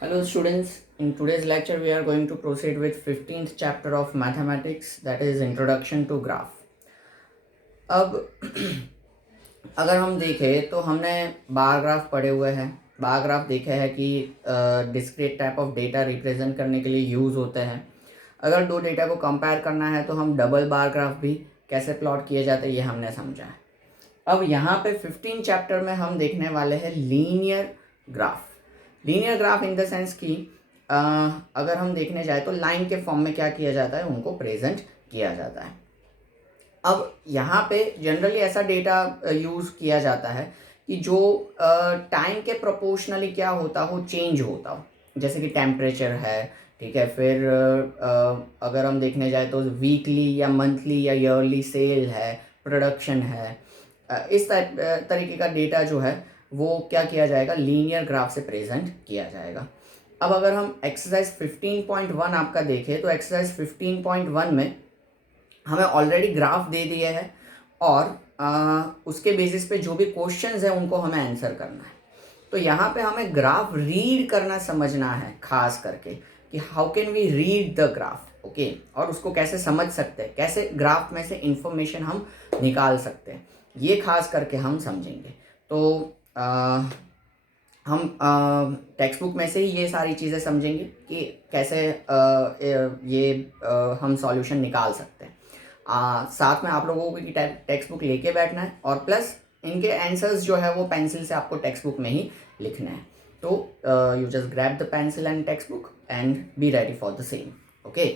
Hello students, in today's lecture we are going to proceed with 15th chapter of mathematics, that is introduction to graph. अब अगर हम देखें तो हमने bar graph पढ़े हुए हैं। बार ग्राफ देखे हैं कि discrete type of data represent करने के लिए यूज़ होते हैं। अगर दो डेटा को कंपेयर करना है तो हम डबल बार ग्राफ भी कैसे प्लॉट किए जाते हैं ये हमने समझा है। अब यहाँ पे 15 चैप्टर में हम देखने वाले हैं linear graph. Linear graph in the sense कि अगर हम देखने जाए तो लाइन के फॉर्म में क्या किया जाता है, उनको प्रेजेंट किया जाता है। अब यहाँ पे जनरली ऐसा डेटा यूज़ किया जाता है कि जो टाइम के प्रोपोर्शनली क्या होता हो, चेंज होता हो, जैसे कि टेम्परेचर है, ठीक है। फिर अगर हम देखने जाए तो वीकली या मंथली या ईयरली सेल है, प्रोडक्शन है, इस तरीके का डेटा जो है वो क्या किया जाएगा, लीनियर ग्राफ से प्रेजेंट किया जाएगा। अब अगर हम एक्सरसाइज 15.1 आपका देखें तो एक्सरसाइज 15.1 में हमें ऑलरेडी ग्राफ दे दिए हैं और उसके बेसिस पे जो भी क्वेश्चंस हैं उनको हमें आंसर करना है। तो यहाँ पे हमें ग्राफ रीड करना समझना है, खास करके कि how can we read the graph, okay, और उसको कैसे समझ सकते हैं, कैसे ग्राफ में से इंफॉर्मेशन हम निकाल सकते हैं, ये खास करके हम समझेंगे। तो हम टेक्स्ट बुक में से ही ये सारी चीज़ें समझेंगे कि कैसे हम सॉल्यूशन निकाल सकते हैं। साथ में आप लोगों को की टेक्स्ट बुक लेके बैठना है और प्लस इनके आंसर्स जो है वो पेंसिल से आपको टेक्स्ट बुक में ही लिखना है। तो you just grab the pencil and text book and be ready for the same, okay.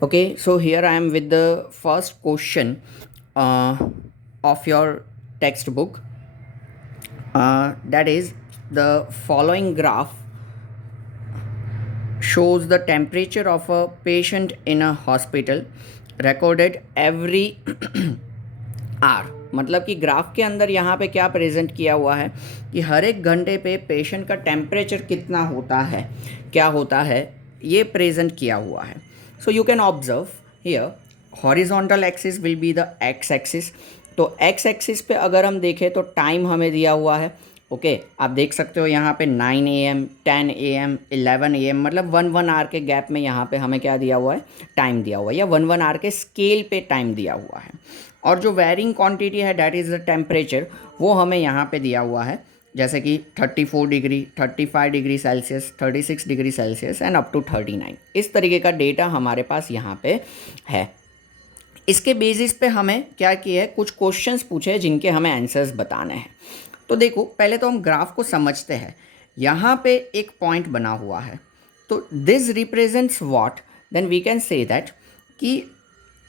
Okay, so here I am with the first question of your textbook. That is, the following graph shows the temperature of a patient in a hospital recorded every hour. मतलब कि graph के अंदर यहाँ पे क्या present किया हुआ है कि हर एक घंटे पे पेशेंट का टेम्परेचर कितना होता है, क्या होता है, ये प्रेजेंट किया हुआ है। So you can observe here horizontal axis will be the x axis. तो एक्स एक्सिस पे अगर हम देखें तो टाइम हमें दिया हुआ है, ओके। आप देख सकते हो यहाँ पे 9 AM, 10 AM, 11 AM, मतलब 1 आवर के गैप में यहाँ पे हमें क्या दिया हुआ है, टाइम दिया हुआ है, या 1 आवर के स्केल पे टाइम दिया हुआ है। और जो वेरिंग क्वांटिटी है डैट इज़ द टेम्परेचर, वो हमें यहाँ पे दिया हुआ है, जैसे कि 34 degree, 35 degree Celsius, 36 degree Celsius and up to 39। इस तरीके का डेटा हमारे पास यहाँ पे है। इसके बेसिस पे हमें क्या किया है, कुछ क्वेश्चंस पूछे हैं जिनके हमें आंसर्स बताने हैं। तो देखो, पहले तो हम ग्राफ को समझते हैं। यहाँ पे एक पॉइंट बना हुआ है, तो this represents what, then we can say that कि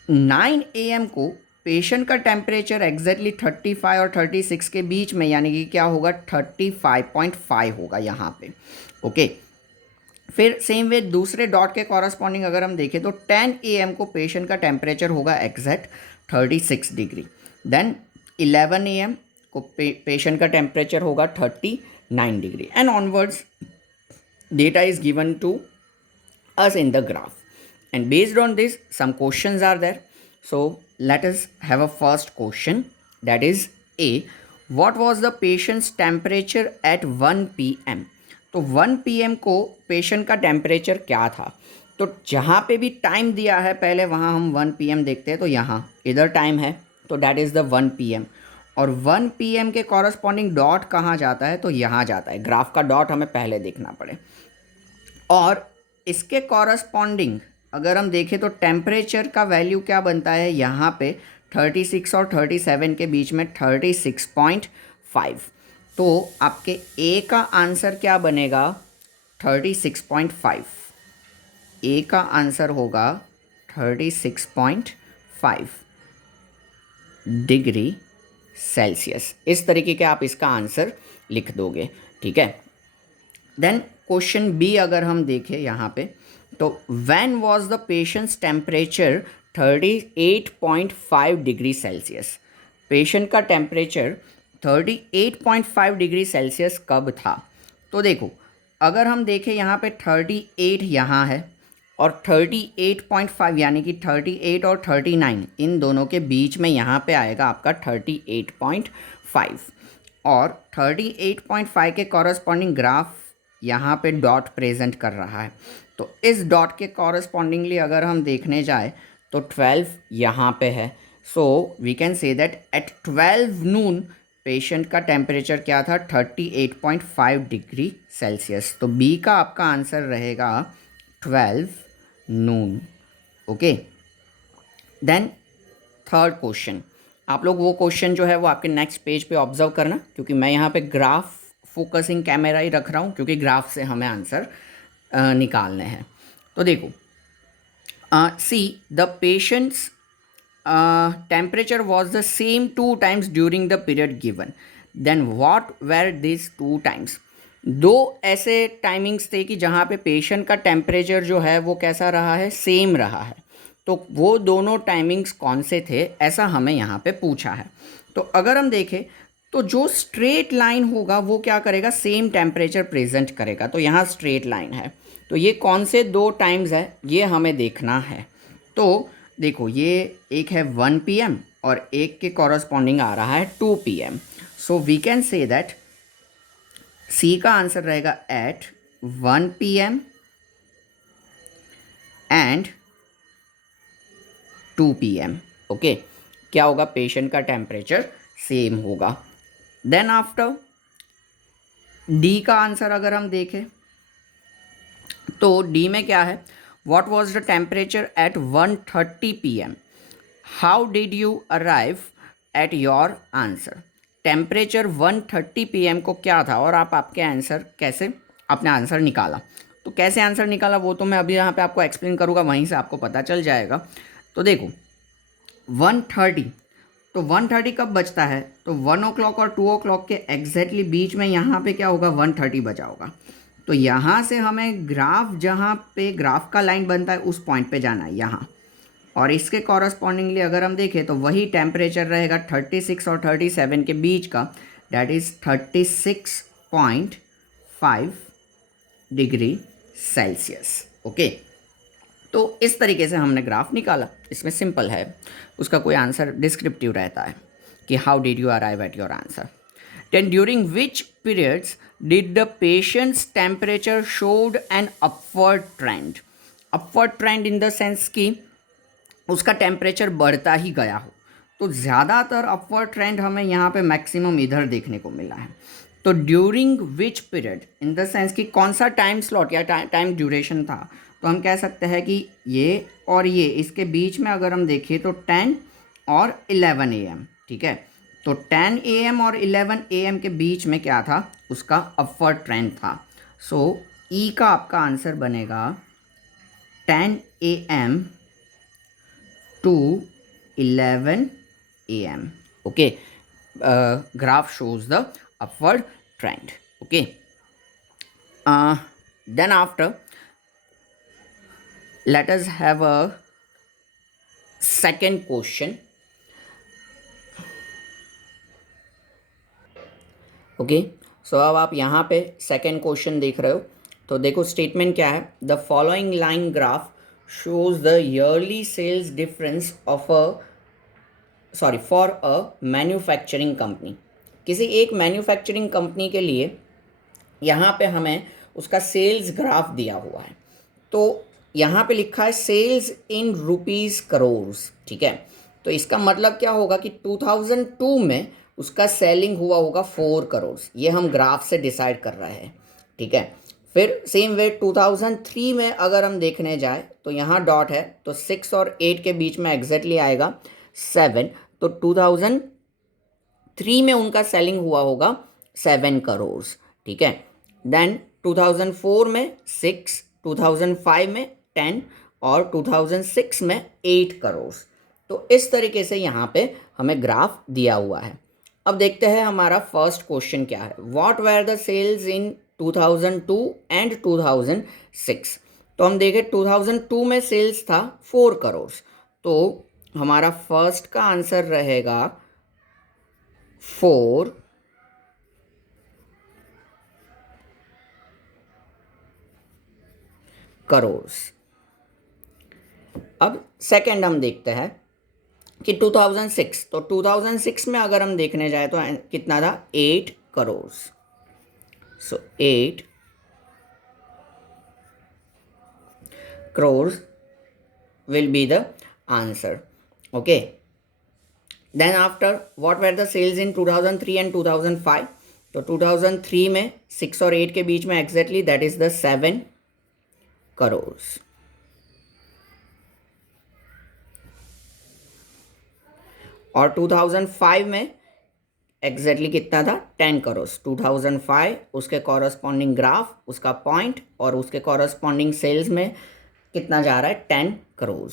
9 AM को पेशेंट का टेम्परेचर एग्जैक्टली 35 और 36 के बीच में, यानी कि क्या होगा, 35.5 होगा यहाँ पे, ओके। फिर सेम वे दूसरे डॉट के कॉरस्पॉन्डिंग अगर हम देखें तो 10 AM को पेशेंट का टेम्परेचर होगा एग्जैक्ट 36 डिग्री। देन 11 AM को पेशेंट का टेम्परेचर होगा 39 degree and onwards data is given to us in the graph, and based on this some questions are there. So let us have a first question, that is A, what was the patient's temperature at 1 PM? तो 1 PM को patient का temperature क्या था। तो जहाँ पे भी time दिया है पहले वहाँ हम 1 PM देखते हैं, तो यहाँ इधर टाइम है तो डैट इज़ द 1 PM, और 1 PM के कॉरस्पॉन्डिंग डॉट कहाँ जाता है, तो यहाँ जाता है। ग्राफ का डॉट हमें पहले देखना पड़े। और इसके कॉरस्पॉन्डिंग अगर हम देखें तो टेम्परेचर का वैल्यू क्या बनता है यहाँ पे 36 और 37 के बीच में 36.5। तो आपके ए का आंसर क्या बनेगा, 36.5। ए का आंसर होगा 36.5 डिग्री सेल्सियस। इस तरीके के आप इसका आंसर लिख दोगे, ठीक है। देन क्वेश्चन बी अगर हम देखें यहाँ पे, तो when was the patient's temperature 38.5 degree Celsius. Patient का टेम्परेचर 38.5 डिग्री सेल्सियस कब था। तो देखो, अगर हम देखें यहाँ पे 38 यहाँ है और 38.5 यानी कि 38 और 39 इन दोनों के बीच में यहाँ पे आएगा आपका 38.5 और 38.5 के कॉरस्पॉन्डिंग ग्राफ यहाँ पे डॉट प्रेजेंट कर रहा है। तो इस डॉट के कॉरस्पॉन्डिंगली अगर हम देखने जाए तो 12 यहाँ पे है। So we can say that at 12 noon patient का टेम्परेचर क्या था 38.5 डिग्री सेल्सियस। तो बी का आपका आंसर रहेगा 12 नून। ओके, देन थर्ड क्वेश्चन, आप लोग वो क्वेश्चन जो है वो आपके नेक्स्ट पेज पे ऑब्जर्व करना, क्योंकि मैं यहाँ पे ग्राफ फोकसिंग कैमरा ही रख रहा हूँ, क्योंकि ग्राफ से हमें आंसर निकालने हैं। तो देखो, see the patients temperature was the same 2 times during the period given, then what were these 2 times? दो ऐसे टाइमिंग्स थे कि जहाँ पे पेशेंट का टेम्परेचर जो है वो कैसा रहा है, सेम रहा है। तो वो दोनों टाइमिंग्स कौन से थे, ऐसा हमें यहाँ पे पूछा है। तो अगर हम देखें तो जो स्ट्रेट लाइन होगा वो क्या करेगा, सेम टेम्परेचर प्रेजेंट करेगा। तो यहाँ स्ट्रेट लाइन है, तो ये कौन से 2 टाइम्स है ये हमें देखना है। तो देखो, ये एक है 1 PM और एक के कॉरस्पॉन्डिंग आ रहा है 2 PM। So we can say that C का आंसर रहेगा at 1 PM and 2 PM। Okay, क्या होगा, पेशेंट का टेम्परेचर सेम होगा। देन आफ्टर डी का आंसर अगर हम देखें तो डी में क्या है, what was the temperature at 1:30 PM, how did you arrive at your answer. Temperature 1:30 PM को क्या था और आप आपके आंसर कैसे आपने आंसर निकाला। तो कैसे आंसर निकाला वो तो मैं अभी यहाँ पे आपको एक्सप्लेन करूँगा, वहीं से आपको पता चल जाएगा। तो देखो 1:30, तो 1:30 कब बजता है, तो 1 o'clock और 2 o'clock के एग्जैक्टली बीच में यहाँ पे क्या होगा, 1:30 बजा होगा। तो यहाँ से हमें ग्राफ, जहाँ पे ग्राफ का लाइन बनता है उस पॉइंट पे जाना है यहाँ, और इसके कॉरस्पॉन्डिंगली अगर हम देखें तो वही टेम्परेचर रहेगा 36 और 37 के बीच का, that is 36.5 degree Celsius. Okay, तो इस तरीके से हमने ग्राफ निकाला। इसमें सिंपल है, उसका कोई आंसर डिस्क्रिप्टिव रहता है कि how did you arrive at your answer. Then during which periods did the patient's temperature showed an upward trend. Upward trend in the sense कि उसका टेम्परेचर बढ़ता ही गया हो। तो ज़्यादातर अपवर्ड ट्रेंड हमें यहाँ पे मैक्सिमम इधर देखने को मिला है। तो during which period in the sense कि कौन सा टाइम स्लॉट या टाइम ड्यूरेशन था, तो हम कह सकते हैं कि ये और ये इसके बीच में अगर हम देखें तो 10 और 11 AM। ठीक है, तो 10 AM और 11 AM के बीच में क्या था, उसका अपवर्ड ट्रेंड था। सो ई का आपका आंसर बनेगा 10 AM to 11 AM. Okay, graph shows the upward trend. Okay, then after let us have a second question. Okay, so अब आप यहाँ पे सेकेंड क्वेश्चन देख रहे हो। तो देखो स्टेटमेंट क्या है, the following line graph shows the yearly sales difference of for a manufacturing company। किसी एक मैन्युफैक्चरिंग कंपनी के लिए यहाँ पे हमें उसका सेल्स ग्राफ दिया हुआ है। तो यहाँ पे लिखा है सेल्स इन रुपीज़ करोर्स। ठीक है, तो इसका मतलब क्या होगा कि 2002 में उसका सेलिंग हुआ होगा 4 करोड़। ये हम ग्राफ से डिसाइड कर रहे हैं। ठीक है, फिर सेम वे 2003 में अगर हम देखने जाए तो यहाँ डॉट है, तो 6 और 8 के बीच में एग्जैक्टली आएगा 7। तो 2003 में उनका सेलिंग हुआ होगा 7 करोड़। ठीक है, देन 2004 में 6, 2005 में 10 और 2006 में 8 करोड़। तो इस तरीके से यहाँ पे हमें ग्राफ दिया हुआ है। अब देखते हैं हमारा फर्स्ट क्वेश्चन क्या है, what were the sales in 2002 and 2006। तो हम देखें 2002 में सेल्स था 4 करोड़। तो हमारा फर्स्ट का आंसर रहेगा 4 करोड़। अब सेकंड हम देखते हैं कि 2006, तो 2006 में अगर हम देखने जाए तो कितना था, 8 करोड़। सो 8 crores will be the answer. Okay, then after what were the sales in 2003 and 2005? तो 2003 में 6 और 8 के बीच में exactly that is the 7 crore. और 2005 में एग्जैक्टली कितना था, 10 करोड़। 2005 उसके कॉरस्पॉन्डिंग ग्राफ, उसका पॉइंट और उसके कॉरस्पॉन्डिंग सेल्स में कितना जा रहा है, 10 करोड़।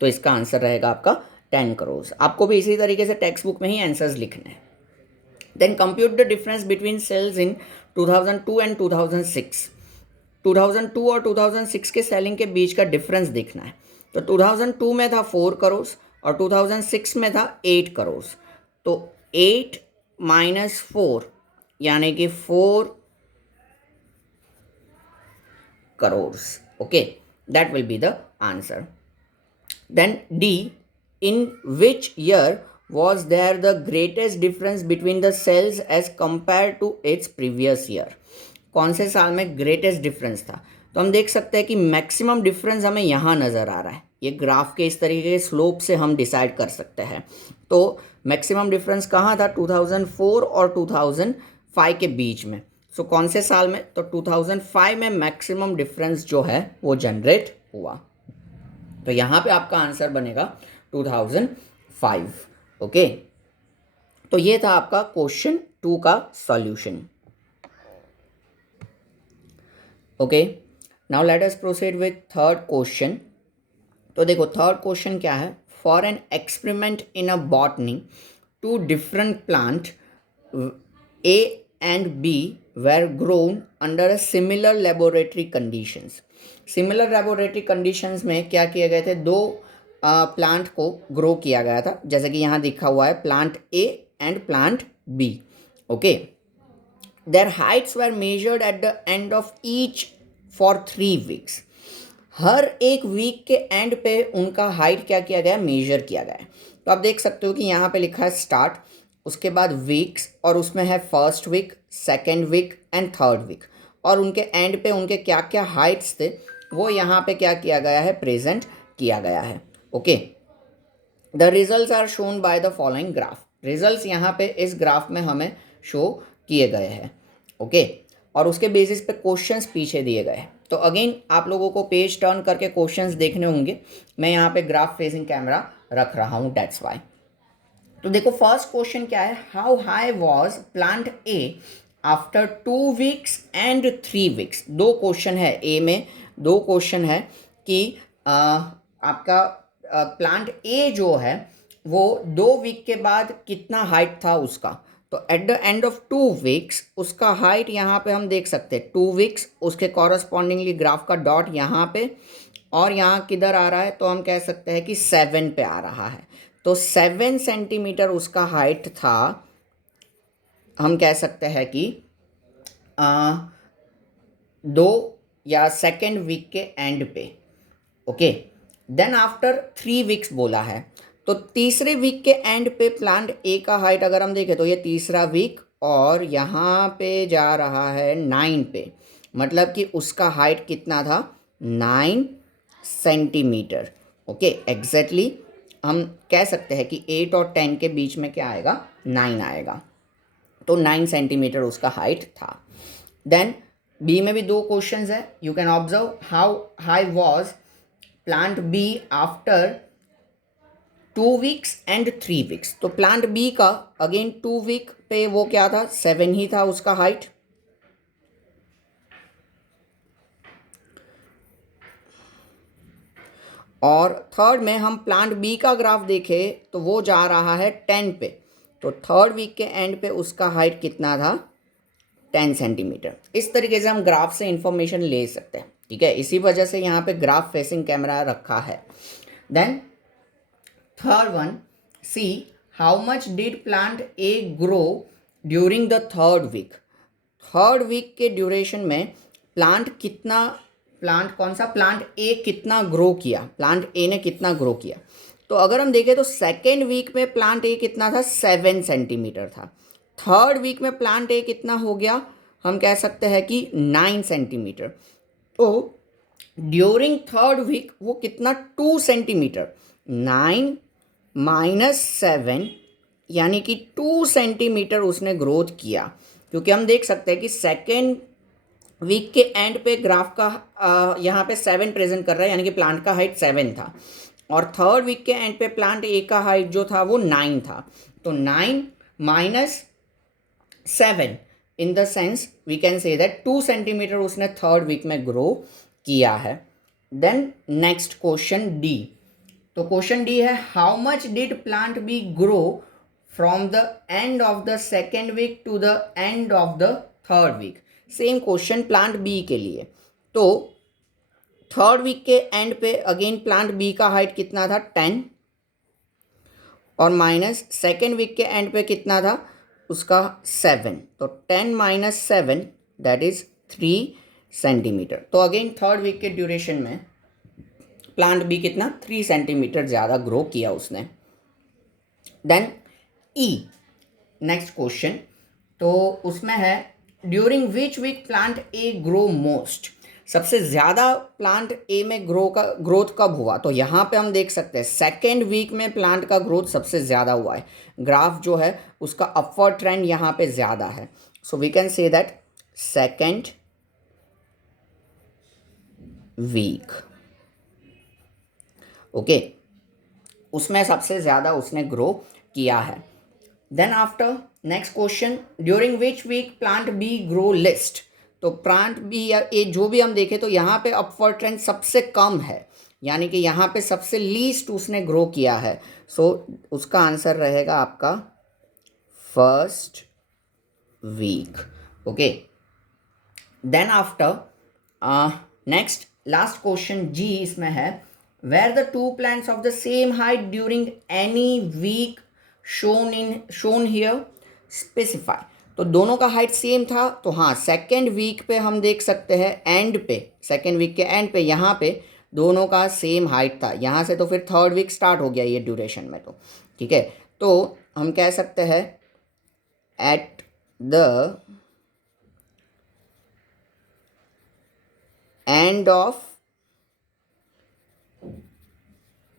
तो इसका आंसर रहेगा आपका 10 करोड़। आपको भी इसी तरीके से टेक्स्ट बुक में ही आंसर्स लिखने हैं। Then compute the difference between sales in 2002 and 2006। 2002 और 2006 के सेलिंग के बीच का डिफरेंस देखना है। तो 2002 में था 4 करोड़ और 2006 में था 8 करोड़। तो 8 माइनस 4 यानी कि 4 crore. Okay, that will be the answer. Then D, in which year was there the greatest difference between the sales as compared to its previous year? कौन से साल में ग्रेटेस्ट डिफरेंस था? तो हम देख सकते हैं कि मैक्सिमम डिफरेंस हमें यहाँ नज़र आ रहा है। ये ग्राफ के इस तरीके के स्लोप से हम डिसाइड कर सकते हैं। तो मैक्सिमम डिफरेंस कहाँ था, 2004 और 2005 के बीच में। सो कौन से साल में? तो 2005 में मैक्सिमम डिफरेंस जो है वो जनरेट हुआ। तो यहाँ पे आपका आंसर बनेगा 2005। ओके, तो ये था आपका क्वेश्चन 2 का solution. Okay, now let us proceed with third question. तो देखो थर्ड क्वेश्चन क्या है, for an experiment in a botany two different plant A and B were grown under a similar laboratory conditions. Similar laboratory conditions में क्या किए गए थे, दो प्लांट को ग्रो किया गया था, जैसे कि यहाँ लिखा हुआ है plant A and plant B. Okay, their heights were measured at the end of each for 3 weeks. हर एक वीक के एंड पे उनका हाइट क्या किया गया, मेजर किया गया। तो आप देख सकते हो कि यहाँ पे लिखा है स्टार्ट, उसके बाद वीक्स और उसमें है first week, second week and third week, और उनके एंड पे उनके क्या क्या हाइट्स थे वो यहाँ पे क्या किया गया है, प्रेजेंट किया गया है। Okay, the results are shown by the following graph. Results यहाँ पे इस ग्राफ में हमें शो किए गए हैं। ओके, और उसके बेसिस पे क्वेश्चंस पीछे दिए गए हैं। तो अगेन आप लोगों को पेज टर्न करके क्वेश्चंस देखने होंगे। मैं यहाँ पे ग्राफ फेसिंग कैमरा रख रहा हूँ, दैट्स वाई। तो देखो फर्स्ट क्वेश्चन क्या है, how high was plant A after 2 weeks and 3 weeks. दो क्वेश्चन है, ए में दो क्वेश्चन है कि आपका प्लांट ए जो है वो 2 वीक के बाद कितना हाइट था उसका। तो eight the end of 2 weeks उसका हाइट यहाँ पे हम देख सकते हैं 2 वीक्स, उसके कॉरस्पॉन्डिंगली ग्राफ का डॉट यहाँ पे, और यहाँ किधर आ रहा है, तो हम कह सकते हैं कि 7 पे आ रहा है। तो 7 सेंटीमीटर उसका हाइट था। हम कह सकते हैं कि 2 या सेकेंड वीक के एंड पे। ओके, देन आफ्टर 3 वीक्स बोला है, तो तीसरे वीक के एंड पे प्लांट ए का हाइट अगर हम देखें तो ये तीसरा वीक और यहाँ पे जा रहा है 9 पे, मतलब कि उसका हाइट कितना था, 9 सेंटीमीटर। ओके, एग्जैक्टली हम कह सकते हैं कि 8 और 10 के बीच में क्या आएगा, 9 आएगा। तो 9 सेंटीमीटर उसका हाइट था। देन बी में भी दो क्वेश्चंस है, you can observe how high was plant B after 2 weeks and 3 weeks. तो प्लांट बी का अगेन 2 वीक पे वो क्या था, 7 ही था उसका हाइट। और थर्ड में हम प्लांट बी का ग्राफ देखें तो वो जा रहा है 10 पे। तो थर्ड वीक के एंड पे उसका हाइट कितना था, 10 सेंटीमीटर। इस तरीके से हम ग्राफ से इंफॉर्मेशन ले सकते हैं, ठीक है। इसी वजह से यहाँ पे ग्राफ फेसिंग कैमरा रखा है। Then third one, see how much did plant A grow during the third week. Third week के ड्यूरेशन में प्लांट कौन सा, प्लांट ए कितना ग्रो किया, प्लांट ए ने कितना ग्रो किया। तो अगर हम देखें तो सेकेंड वीक में प्लांट ए कितना था, 7 सेंटीमीटर था। थर्ड वीक में प्लांट ए कितना हो गया, हम कह सकते हैं कि 9 सेंटीमीटर। तो ड्यूरिंग थर्ड वीक वो कितना, 2 सेंटीमीटर, 9 माइनस 7 यानी कि 2 सेंटीमीटर उसने ग्रोथ किया। क्योंकि हम देख सकते हैं कि सेकेंड वीक के एंड पे ग्राफ का यहाँ पे 7 प्रेजेंट कर रहा है, यानी कि प्लांट का हाइट 7 था, और थर्ड वीक के एंड पे प्लांट ए का हाइट जो था वो 9 था। तो 9 minus 7 in the sense we can say that 2 centimetre उसने थर्ड वीक में ग्रो किया है। Then next question D. तो क्वेश्चन डी है, how much did plant B grow from the end of the second week to the end of the third week. Same question plant B के लिए। तो third week के end पे again plant B का height कितना था, 10, और minus second week के एंड पे कितना था उसका, 7। तो 10 माइनस 7 दैट इज 3 सेंटीमीटर। तो अगेन थर्ड वीक के ड्यूरेशन में प्लांट बी कितना, 3 सेंटीमीटर ज़्यादा ग्रो किया उसने। Then E, next question. तो उसमें है, during which week plant A grow most. सबसे ज़्यादा प्लांट ए में ग्रोथ कब हुआ। तो यहाँ पे हम देख सकते हैं सेकेंड वीक में प्लांट का ग्रोथ सबसे ज़्यादा हुआ है। ग्राफ जो है उसका अपवर्ड ट्रेंड यहाँ पे ज़्यादा है। So we can say that second week, okay, उसमें सबसे ज़्यादा उसने ग्रो किया है। Then after next question, during which week plant B grow least. तो प्लांट बी या ए जो भी हम देखें तो यहाँ पे अपवर्ड ट्रेंड सबसे कम है, यानी कि यहाँ पे सबसे लीस्ट उसने ग्रो किया है। सो उसका आंसर रहेगा आपका first week, okay. Then after next last question G इसमें है, were the two plants of the same height during any week shown here specify. तो दोनों का हाइट सेम था। तो हाँ, सेकेंड वीक पे हम देख सकते हैं एंड पे, सेकेंड वीक के एंड पे यहाँ पे दोनों का सेम हाइट था। यहाँ से तो फिर थर्ड वीक स्टार्ट हो गया ये ड्यूरेशन में, तो ठीक है। तो हम कह सकते हैं at the end of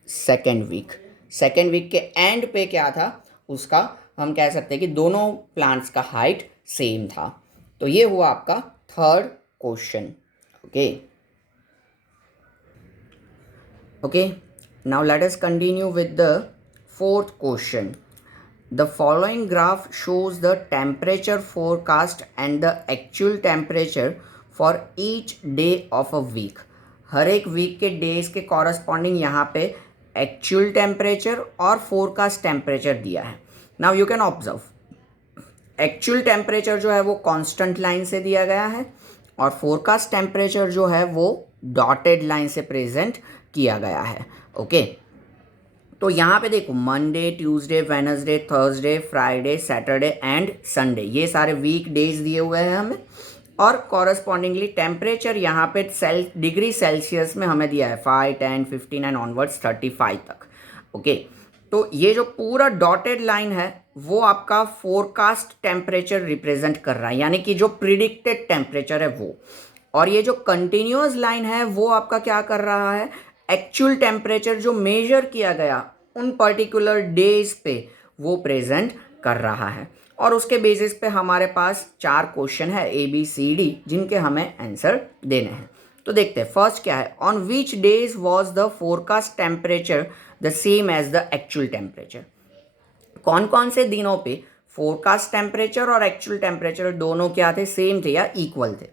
second week के एंड पे क्या था उसका, हम कह सकते हैं कि दोनों प्लांट्स का हाइट सेम था। तो ये हुआ आपका third question, okay. Now let us continue with the fourth question. The following graph shows the temperature forecast and the actual temperature for each day of a week. हर एक week के days के corresponding यहाँ पे actual temperature और forecast temperature दिया है। Now you can observe, actual temperature जो है वो कांस्टेंट लाइन से दिया गया है, और फोरकास्ट टेम्परेचर जो है वो डॉटेड लाइन से प्रेजेंट किया गया है, ओके। तो यहाँ पे देखो, Monday, Tuesday, Wednesday, Thursday, Friday, Saturday and Sunday, ये सारे वीक डेज दिए हुए हैं हमें, और कॉरस्पॉन्डिंगली टेम्परेचर यहाँ पे डिग्री सेल्सियस में हमें दिया है 5, 10, 15 एंड ऑनवर्ड्स 35 तक, ओके। तो ये जो पूरा डॉटेड लाइन है वो आपका फोरकास्ट टेम्परेचर रिप्रेजेंट कर रहा है, यानी कि जो प्रिडिक्टेड टेम्परेचर है वो, और ये जो कंटिन्यूअस लाइन है वो आपका क्या कर रहा है, एक्चुअल टेम्परेचर जो मेजर किया गया उन पर्टिकुलर डेज पे वो प्रेजेंट कर रहा है। और उसके बेसिस पे हमारे पास 4 क्वेश्चन है ABCD जिनके हमें आंसर देने हैं। तो देखते हैं फर्स्ट क्या है, on which days was the forecast temperature the same as the actual temperature. कौन कौन से दिनों पे फोरकास्ट टेम्परेचर और एक्चुअल टेम्परेचर दोनों क्या थे, सेम थे या इक्वल थे।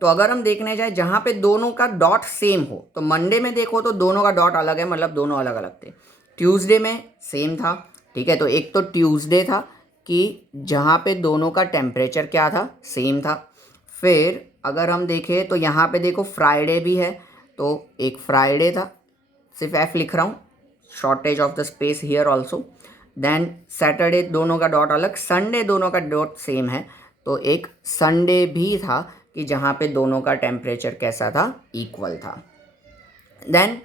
तो अगर हम देखने जाए जहाँ पे दोनों का डॉट सेम हो, तो मंडे में देखो तो दोनों का डॉट अलग है, मतलब दोनों अलग अलग थे। ट्यूसडे में सेम था, ठीक है। तो एक तो ट्यूसडे था कि जहाँ पे दोनों का टेम्परेचर क्या था, सेम था। फिर अगर हम देखें तो यहाँ पे देखो फ्राइडे भी है, तो एक फ्राइडे था, सिर्फ F लिख रहा हूँ, shortage of the space here also. Then Saturday दोनों का डॉट अलग, संडे दोनों का डॉट सेम है, तो एक संडे भी था कि जहाँ पे दोनों का टेम्परेचर कैसा था, इक्वल था। Then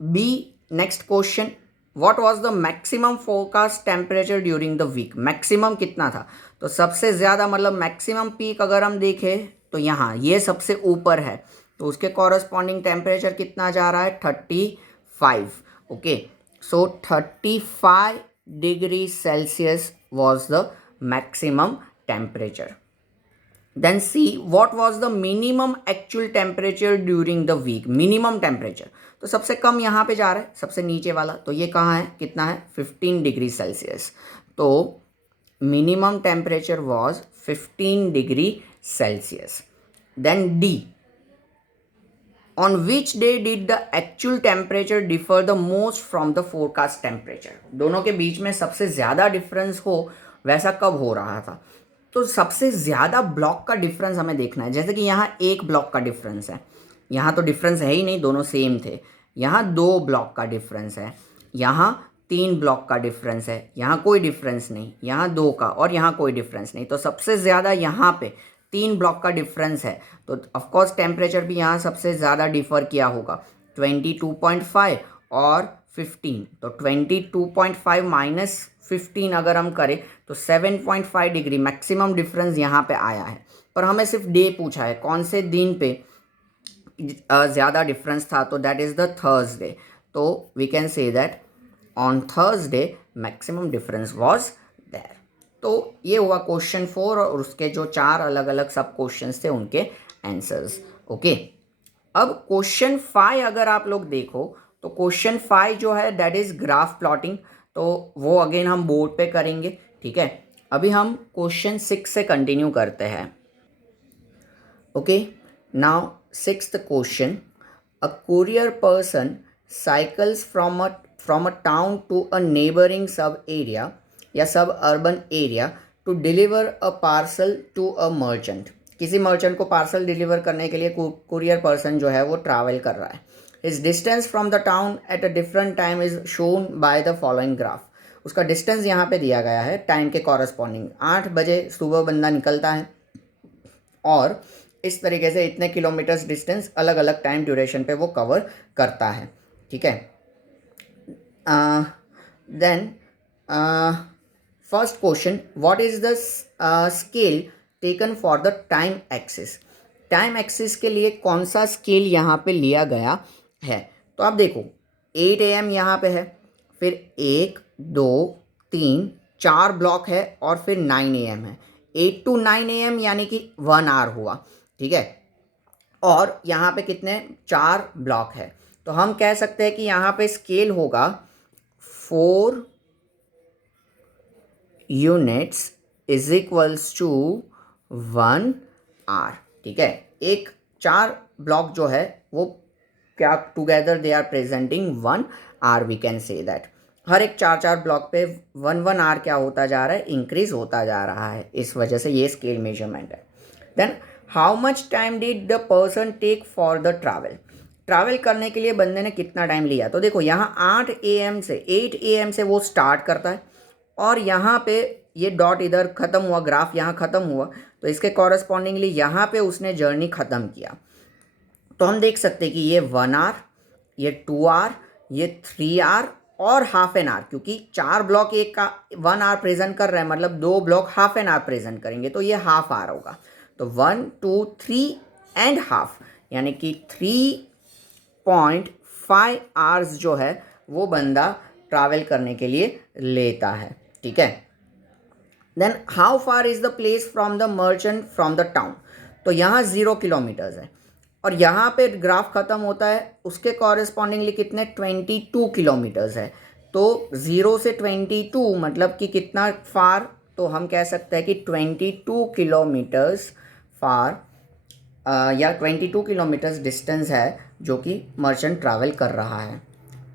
B, next question, what was the maximum forecast temperature during the week. Maximum कितना था, तो सबसे ज़्यादा मतलब मैक्सिमम पीक अगर हम देखें तो यहाँ ये सबसे ऊपर है, तो उसके कॉरस्पॉन्डिंग टेम्परेचर कितना जा रहा है, 35। Okay, so 35 degree Celsius was the maximum temperature. Then C, what was the minimum actual temperature during the week. Minimum temperature तो सबसे कम यहाँ पे जा रहा है, सबसे नीचे वाला, तो ये कहाँ है, कितना है, 15 डिग्री सेल्सियस। तो minimum temperature was 15 degree Celsius. Then D, on which day did the actual temperature differ the most from the forecast temperature. दोनों के बीच में सबसे ज़्यादा डिफरेंस हो वैसा कब हो रहा था, तो सबसे ज़्यादा ब्लॉक का डिफरेंस हमें देखना है। जैसे कि यहाँ एक ब्लॉक का डिफरेंस है, यहाँ तो डिफरेंस है ही नहीं, दोनों सेम थे। यहाँ 2 ब्लॉक का डिफरेंस है, यहाँ 3 ब्लॉक का डिफरेंस है, यहाँ कोई डिफरेंस नहीं, यहाँ 2 का, और यहाँ कोई डिफरेंस नहीं। तो सबसे ज़्यादा यहाँ पे 3 ब्लॉक का डिफरेंस है, तो ऑफकोर्स टेम्परेचर भी यहाँ सबसे ज़्यादा डिफर किया होगा, 22.5 और 15। तो 22.5 माइनस 15 अगर हम करें तो 7.5 डिग्री मैक्सिमम डिफरेंस यहाँ पे आया है। पर हमें सिर्फ डे पूछा है, कौन से दिन पे ज़्यादा डिफरेंस था, तो दैट इज़ द थर्सडे। तो we can say that on Thursday maximum difference was there. तो ये हुआ क्वेश्चन 4 और उसके जो 4 अलग अलग सब क्वेश्चंस थे उनके आंसर्स। ओके, अब क्वेश्चन 5 अगर आप लोग देखो तो क्वेश्चन 5 जो है दैट इज़ ग्राफ प्लॉटिंग, तो वो अगेन हम बोर्ड पे करेंगे, ठीक है। अभी हम क्वेश्चन 6 से कंटिन्यू करते हैं। Okay, now 6th question, a courier person cycles from a town to a neighboring sub area या suburban area to deliver a parcel to a merchant. किसी मर्चेंट को पार्सल डिलीवर करने के लिए courier person जो है वो travel कर रहा है। His distance from the town at a different time is shown by the following graph. उसका डिस्टेंस यहाँ पे दिया गया है टाइम के कॉरस्पॉन्डिंग। 8 बजे सुबह बंदा निकलता है और इस तरीके से इतने किलोमीटर्स डिस्टेंस अलग अलग टाइम ड्यूरेशन पे वो कवर करता है, ठीक है। Then first question, what is the scale taken for the time axis. Time axis के लिए कौन सा स्केल यहाँ पे लिया गया है, तो आप देखो 8 AM यहाँ पे है, फिर 1 2 3 4 ब्लॉक है और फिर 9 AM है। 8 to 9 AM यानी कि 1 आवर हुआ, ठीक है। और यहाँ पे कितने 4 ब्लॉक है, तो हम कह सकते हैं कि यहाँ पे स्केल होगा 4 units is equals to 1 hour, ठीक है। एक 4 ब्लॉक जो है वो क्या together they are presenting 1 hour, we can say that. हर एक 4 ब्लॉक पे 1 आवर क्या होता जा रहा है, इंक्रीज होता जा रहा है, इस वजह से ये स्केल मेजरमेंट है। Then how much time did the person take for the travel. Travel करने के लिए बंदे ने कितना टाइम लिया, तो देखो यहाँ 8 AM से वो स्टार्ट करता है और यहाँ पे ये डॉट इधर ख़त्म हुआ, ग्राफ यहाँ ख़त्म हुआ, तो इसके कॉरस्पॉन्डिंगली यहाँ पे उसने जर्नी ख़त्म किया। तो हम देख सकते हैं कि ये 1 आवर, ये 2 आवर, ये 3 आवर और हाफ एन आवर, क्योंकि 4 ब्लॉक एक का 1 आवर प्रेजेंट कर रहे हैं, मतलब 2 block half an hour present करेंगे, तो ये हाफ आवर होगा। तो 1 2 3 एंड हाफ, यानी कि 3.5 आवर्स जो है वो बंदा ट्रैवल करने के लिए लेता है, ठीक है। Then how far is the place from the merchant from the town, तो यहाँ 0 किलोमीटर्स है और यहाँ पे ग्राफ ख़त्म होता है, उसके कॉरेस्पॉन्डिंगली कितने 22 किलोमीटर्स है। तो 0 से 22 मतलब कि कितना फार, तो हम कह सकते हैं कि 22 किलोमीटर्स फार या 22 किलोमीटर्स डिस्टेंस है जो कि मर्चेंट ट्रैवल कर रहा है।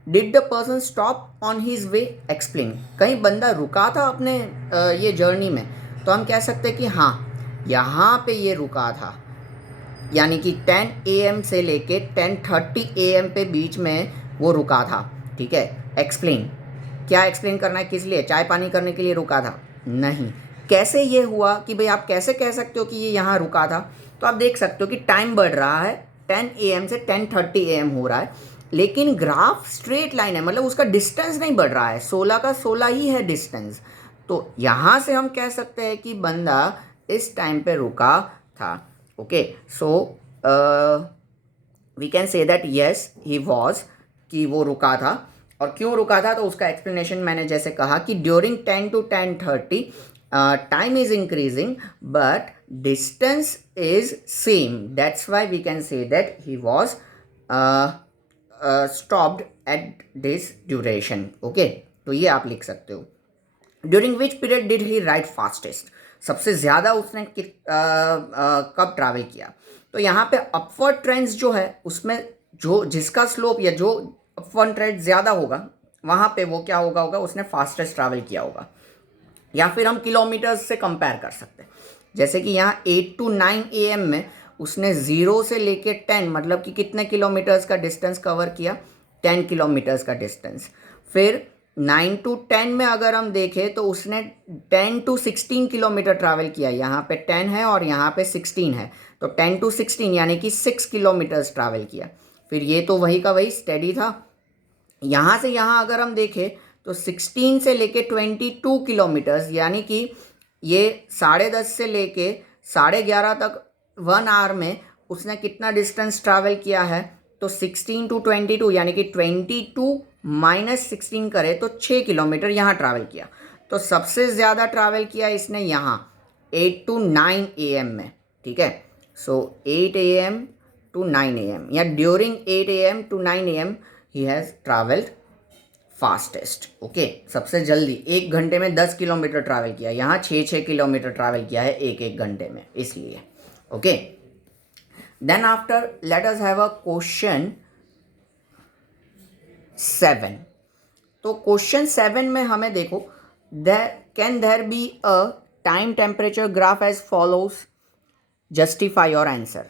Did the person stop on his way, explain. कहीं बंदा रुका था अपने ये जर्नी में, तो हम कह सकते हैं कि हाँ यहाँ पे ये रुका था, यानी कि 10 AM से लेके 10:30 AM पे बीच में वो रुका था, ठीक है। एक्सप्लेन, क्या एक्सप्लेन करना है, किस लिए, चाय पानी करने के लिए रुका था, नहीं, कैसे ये हुआ कि भाई आप कैसे कह सकते हो कि ये यहाँ रुका था? तो आप देख सकते हो कि टाइम बढ़ रहा है, 10 AM से 10:30 AM हो रहा है, लेकिन ग्राफ स्ट्रेट लाइन है, मतलब उसका डिस्टेंस नहीं बढ़ रहा है, 16 का 16 ही है डिस्टेंस। तो यहाँ से हम कह सकते हैं कि बंदा इस टाइम पे रुका था। Okay, so we can say that yes he was, कि वो रुका था। और क्यों रुका था, तो उसका एक्सप्लेनेशन मैंने जैसे कहा कि during 10 to 10:30 time is increasing but distance is same, that's why we can say that he was stopped at this duration. okay, तो ये आप लिख सकते हो। During which period did he ride fastest, सबसे ज़्यादा उसने कब ट्रैवल किया? तो यहाँ पे अपवर्ड ट्रेंड्स जो है उसमें जो जिसका स्लोप या जो अपवर्ड ट्रेंड ज़्यादा होगा वहाँ पे वो क्या होगा उसने फास्टेस्ट ट्रैवल किया होगा। या फिर हम किलोमीटर्स से कंपेयर कर सकते हैं, जैसे कि यहाँ 8 to 9 AM में उसने 0 से लेके 10, मतलब कि कितने किलोमीटर्स का डिस्टेंस कवर किया? 10 किलोमीटर्स का डिस्टेंस। फिर 9 to 10 में अगर हम देखें तो उसने 10 to 16 किलोमीटर ट्रैवल किया। यहाँ पे 10 है और यहाँ पे 16 है, तो 10 to 16 यानी कि 6 किलोमीटर्स ट्रैवल किया। फिर ये तो वही का वही स्टेडी था। यहाँ से यहाँ अगर हम देखें तो 16 से लेके 22 किलोमीटर्स, यानी कि ये 10:30 से लेके 11:30 तक 1 आवर में उसने कितना डिस्टेंस ट्रैवल किया है? तो 16 to 22 यानी कि 22 - 16 करे तो 6 किलोमीटर यहाँ ट्रैवल किया। तो सबसे ज़्यादा ट्रैवल किया इसने यहाँ 8 to 9 AM में। ठीक है, सो 8 AM to 9 AM या during 8 AM to 9 AM he has travelled fastest. Okay, सबसे जल्दी 1 घंटे में 10 किलोमीटर ट्रैवल किया, यहाँ 6 किलोमीटर ट्रैवल किया है एक घंटे में, इसलिए। Okay, then after let us have a question 7। तो क्वेश्चन 7 में हमें देखो, can there be a time temperature graph as follows, justify your answer.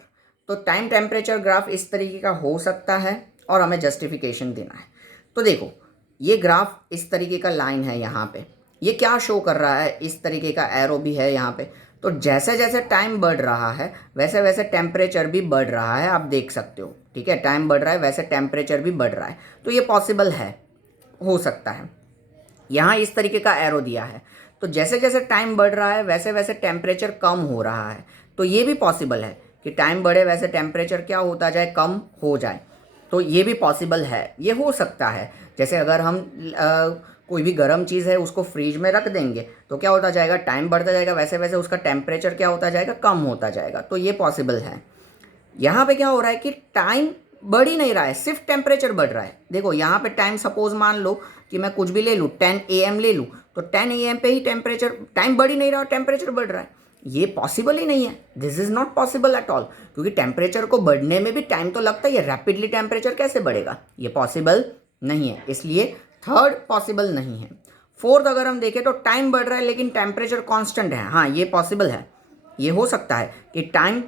तो टाइम टेम्परेचर ग्राफ इस तरीके का हो सकता है और हमें जस्टिफिकेशन देना है। तो देखो, ये ग्राफ इस तरीके का लाइन है, यहाँ पे ये क्या शो कर रहा है, इस तरीके का एरो भी है यहाँ पे। तो जैसे जैसे टाइम बढ़ रहा है वैसे वैसे टेम्परेचर भी बढ़ रहा है, आप देख सकते हो। ठीक है, टाइम बढ़ रहा है वैसे टेम्परेचर भी बढ़ रहा है, तो ये पॉसिबल है, हो सकता है। यहाँ इस तरीके का एरो दिया है, तो जैसे जैसे टाइम बढ़ रहा है वैसे वैसे टेम्परेचर कम हो रहा है, तो ये भी पॉसिबल है कि टाइम बढ़े वैसे टेम्परेचर क्या होता जाए, कम हो जाए। तो ये भी पॉसिबल है, ये हो सकता है। जैसे अगर हम कोई भी गर्म चीज़ है उसको फ्रीज में रख देंगे तो क्या होता जाएगा, टाइम बढ़ता जाएगा वैसे वैसे उसका टेम्परेचर क्या होता जाएगा, कम होता जाएगा। तो ये पॉसिबल है। यहाँ पे क्या हो रहा है कि टाइम बढ़ ही नहीं रहा है, सिर्फ टेम्परेचर बढ़ रहा है। देखो यहाँ पे टाइम सपोज मान लो कि मैं कुछ भी ले लूँ, 10 AM ले लूँ, तो 10 AM पे ही टेम्परेचर, टाइम बढ़ ही नहीं रहा और टेम्परेचर बढ़ रहा है। ये पॉसिबल ही नहीं है, this is not possible at all, क्योंकि टेम्परेचर को बढ़ने में भी टाइम तो लगता ही है। रैपिडली टेम्परेचर कैसे बढ़ेगा, ये पॉसिबल नहीं है, इसलिए थर्ड पॉसिबल नहीं है। फोर्थ अगर हम देखें तो टाइम बढ़ रहा है लेकिन टेम्परेचर कांस्टेंट है, हाँ ये पॉसिबल है। ये हो सकता है कि टाइम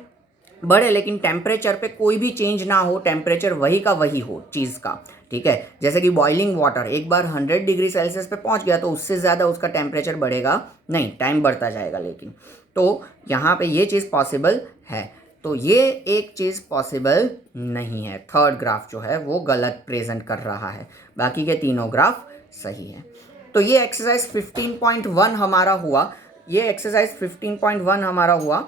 बढ़े लेकिन टेम्परेचर पे कोई भी चेंज ना हो, टेम्परेचर वही का वही हो चीज़ का। ठीक है, जैसे कि बॉइलिंग वाटर एक बार 100 डिग्री सेल्सियस पे पहुंच गया तो उससे ज़्यादा उसका टेम्परेचर बढ़ेगा नहीं, टाइम बढ़ता जाएगा। लेकिन तो यहाँ पे ये चीज़ पॉसिबल है, तो ये एक चीज़ पॉसिबल नहीं है। थर्ड ग्राफ जो है वो गलत प्रेजेंट कर रहा है, बाकी के तीनों ग्राफ सही है। तो ये एक्सरसाइज 15.1 हमारा हुआ, ये एक्सरसाइज 15.1 हमारा हुआ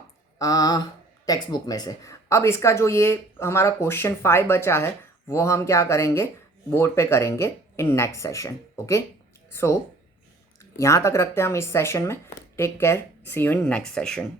टेक्स्ट बुक में से। अब इसका जो ये हमारा क्वेश्चन 5 बचा है वो हम क्या करेंगे, बोर्ड पे करेंगे in next session. Okay, so यहाँ तक रखते हैं हम इस सेशन में। Take care, see you in next session.